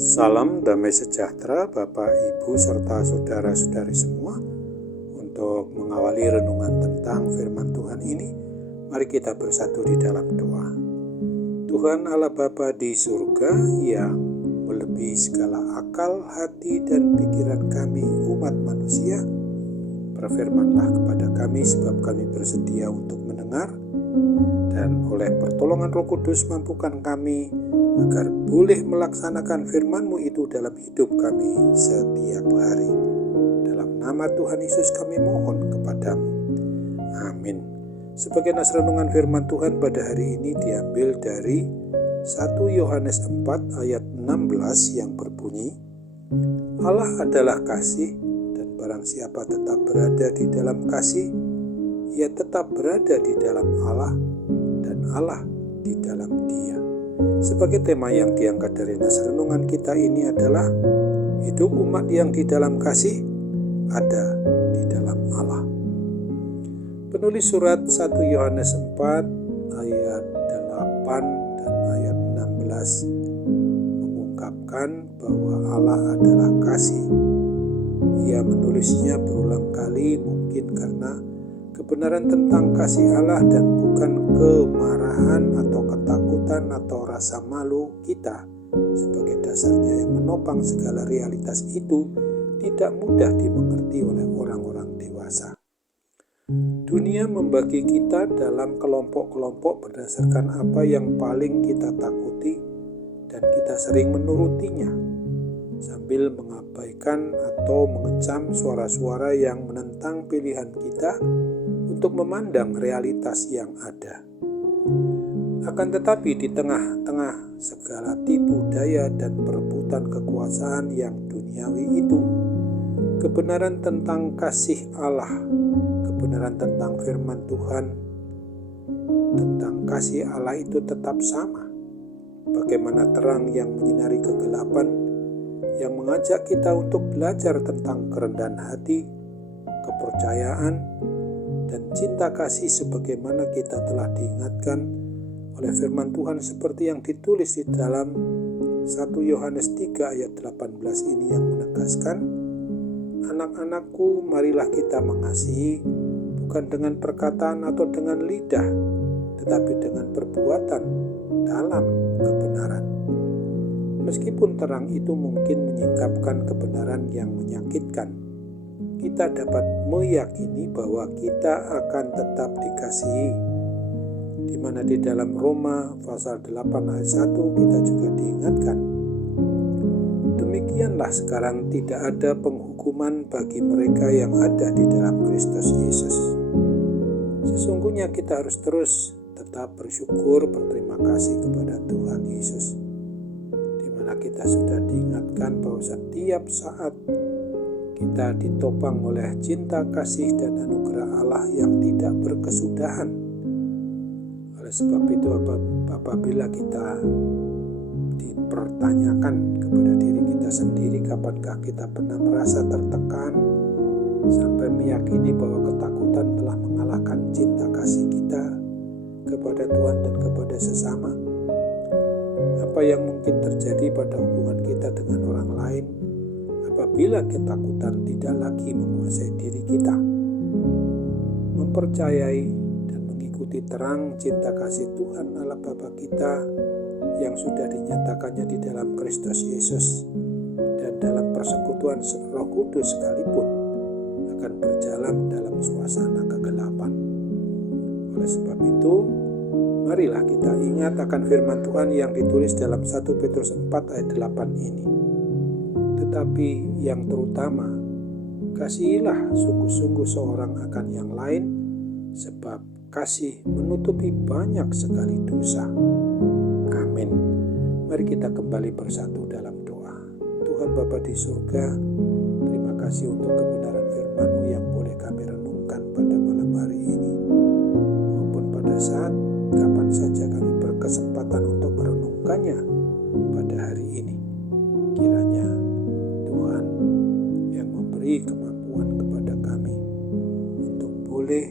Salam damai sejahtera Bapak, Ibu, serta saudara-saudari semua. Untuk mengawali renungan tentang firman Tuhan ini, mari kita bersatu di dalam doa. Tuhan Allah Bapa di surga yang melebihi segala akal, hati, dan pikiran kami umat manusia, berfirmanlah kepada kami sebab kami bersedia untuk mendengar, dan oleh pertolongan Roh Kudus mampukan kami agar boleh melaksanakan firman-Mu itu dalam hidup kami setiap hari. Dalam nama Tuhan Yesus kami mohon kepadamu. Amin. Sebagai nas renungan firman Tuhan pada hari ini diambil dari 1 Yohanes 4 ayat 16 yang berbunyi, Allah adalah kasih, dan barang siapa tetap berada di dalam kasih, ia tetap berada di dalam Allah, dan Allah di dalam dia. Sebagai tema yang diangkat dari nas renungan kita ini adalah hidup umat yang di dalam kasih ada di dalam Allah. Penulis surat 1 Yohanes 4 ayat 8 dan ayat 16 mengungkapkan bahwa Allah adalah kasih. Ia menulisnya berulang kali mungkin karena kebenaran tentang kasih Allah dan bukan kemarahan atau ketakutan atau rasa malu kita sebagai dasarnya yang menopang segala realitas itu tidak mudah dimengerti oleh orang-orang dewasa. Dunia membagi kita dalam kelompok-kelompok berdasarkan apa yang paling kita takuti dan kita sering menurutinya sambil mengabaikan atau mengecam suara-suara yang menentang pilihan kita untuk memandang realitas yang ada. Akan tetapi di tengah-tengah segala tipu daya dan perebutan kekuasaan yang duniawi itu, kebenaran tentang kasih Allah, kebenaran tentang firman Tuhan, tentang kasih Allah itu tetap sama. Bagaimana terang yang menyinari kegelapan, yang mengajak kita untuk belajar tentang kerendahan hati, kepercayaan, dan cinta kasih sebagaimana kita telah diingatkan oleh firman Tuhan seperti yang ditulis di dalam 1 Yohanes 3 ayat 18 ini yang menegaskan, anak-anakku, marilah kita mengasihi bukan dengan perkataan atau dengan lidah, tetapi dengan perbuatan dalam kebenaran. Meskipun terang itu mungkin menyingkapkan kebenaran yang menyakitkan, kita dapat meyakini bahwa kita akan tetap dikasihi, di mana di dalam Roma pasal 8 ayat 1 kita juga diingatkan, demikianlah sekarang tidak ada penghukuman bagi mereka yang ada di dalam Kristus Yesus. Sesungguhnya kita harus terus tetap bersyukur, berterima kasih kepada Tuhan Yesus, di mana kita sudah diingatkan bahwa setiap saat kita ditopang oleh cinta kasih dan anugerah Allah yang tidak berkesudahan. Oleh sebab itu apabila kita dipertanyakan kepada diri kita sendiri, kapankah kita pernah merasa tertekan sampai meyakini bahwa ketakutan telah mengalahkan cinta kasih kita kepada Tuhan dan kepada sesama? Apa yang mungkin terjadi pada hubungan kita dengan orang lain apabila ketakutan tidak lagi menguasai diri kita? Mempercayai dan mengikuti terang cinta kasih Tuhan Allah Bapa kita yang sudah dinyatakannya di dalam Kristus Yesus dan dalam persekutuan Roh Kudus sekalipun akan berjalan dalam suasana kegelapan. Oleh sebab itu, marilah kita ingat akan firman Tuhan yang ditulis dalam 1 Petrus 4 ayat 8 ini. Tetapi yang terutama, kasihilah sungguh-sungguh seorang akan yang lain, sebab kasih menutupi banyak sekali dosa. Amin. Mari kita kembali bersatu dalam doa. Tuhan Bapa di surga, terima kasih untuk kebenaran firman-Mu yang boleh kami renungkan pada malam hari ini, maupun pada saat kapan saja kami berkesempatan untuk merenungkannya pada hari ini. Kiranya Tuhan yang memberi kemampuan kepada kami untuk boleh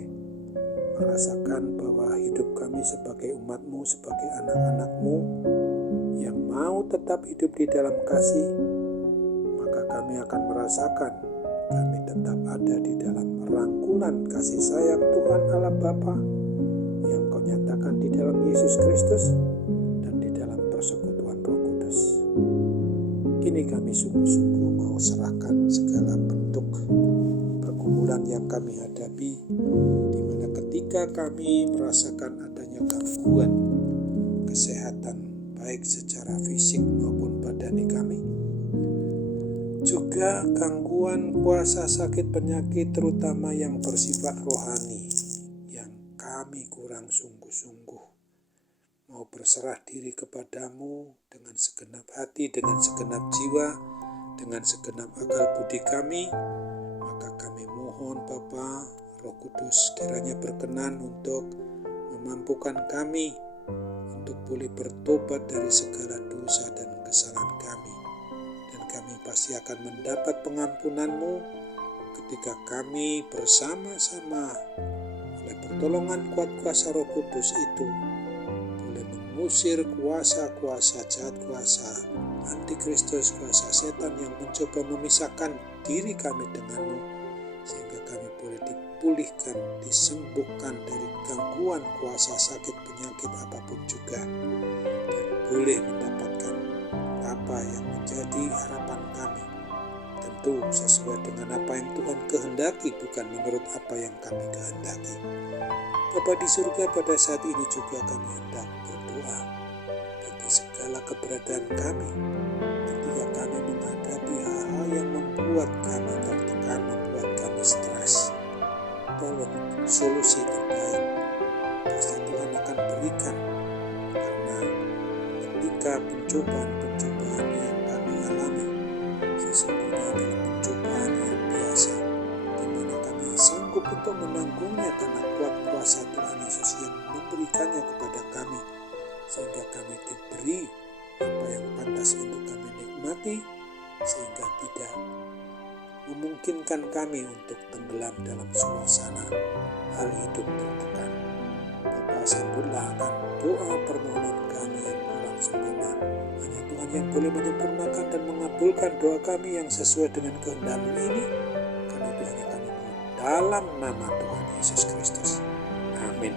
merasakan bahwa hidup kami sebagai umat-Mu, sebagai anak-anak-Mu yang mau tetap hidup di dalam kasih, maka kami akan merasakan kami tetap ada di dalam rangkulan kasih sayang Tuhan Allah Bapa yang Kau nyatakan di dalam Yesus Kristus dan di dalam persekutuan Roh Kudus. Kini kami sungguh-sungguh mau serahkan segala bentuk pergumulan yang kami hadapi, di mana ketika kami merasakan adanya gangguan kesehatan baik secara fisik maupun badani kami, juga gangguan kuasa sakit penyakit terutama yang bersifat rohani yang kami kurang sungguh-sungguh mau berserah diri kepadamu dengan segenap hati, dengan segenap jiwa, dengan segenap akal budi kami, maka kami mohon Bapa Roh Kudus kiranya berkenan untuk memampukan kami untuk boleh bertobat dari segala dosa dan kesalahan kami. Dan kami pasti akan mendapat pengampunan-Mu ketika kami bersama-sama oleh pertolongan kuat kuasa Roh Kudus itu boleh mengusir kuasa-kuasa jahat, kuasa antikristus, kuasa setan yang mencoba memisahkan diri kami dengan-Mu, sehingga kami boleh dipulihkan, disembuhkan dari gangguan kuasa sakit penyakit apapun juga, dan boleh mendapatkan apa yang menjadi harapan kami, tentu sesuai dengan apa yang Tuhan kehendaki, bukan menurut apa yang kami kehendaki. Bapa di surga, pada saat ini juga kami hendak berdoa bagi segala keberadaan kami ketika kami menghadapi hal-hal yang membuat kami tertekan, membuat kami stres. Tolong solusi terbaik pasti Tuhan akan berikan, karena ketika pencobaan-pencobaan yang kami alami sesungguhnya adalah pencobaan yang biasa, di mana kami sanggup untuk menanggungnya karena kuat kuasa Tuhan Yesus yang memberikannya kepada kami, sehingga kami diberi apa yang pantas untuk kami nikmati, sehingga tidak memungkinkan kami untuk tenggelam dalam suasana hal hidup tertekan. Bapa, sambutlah akan doa permohonan kami yang kurang sempurna. Hanya Tuhan yang boleh menyempurnakan dan mengabulkan doa kami yang sesuai dengan kehendak-Mu ini. Kami doanya kami mohon dalam nama Tuhan Yesus Kristus. Amin.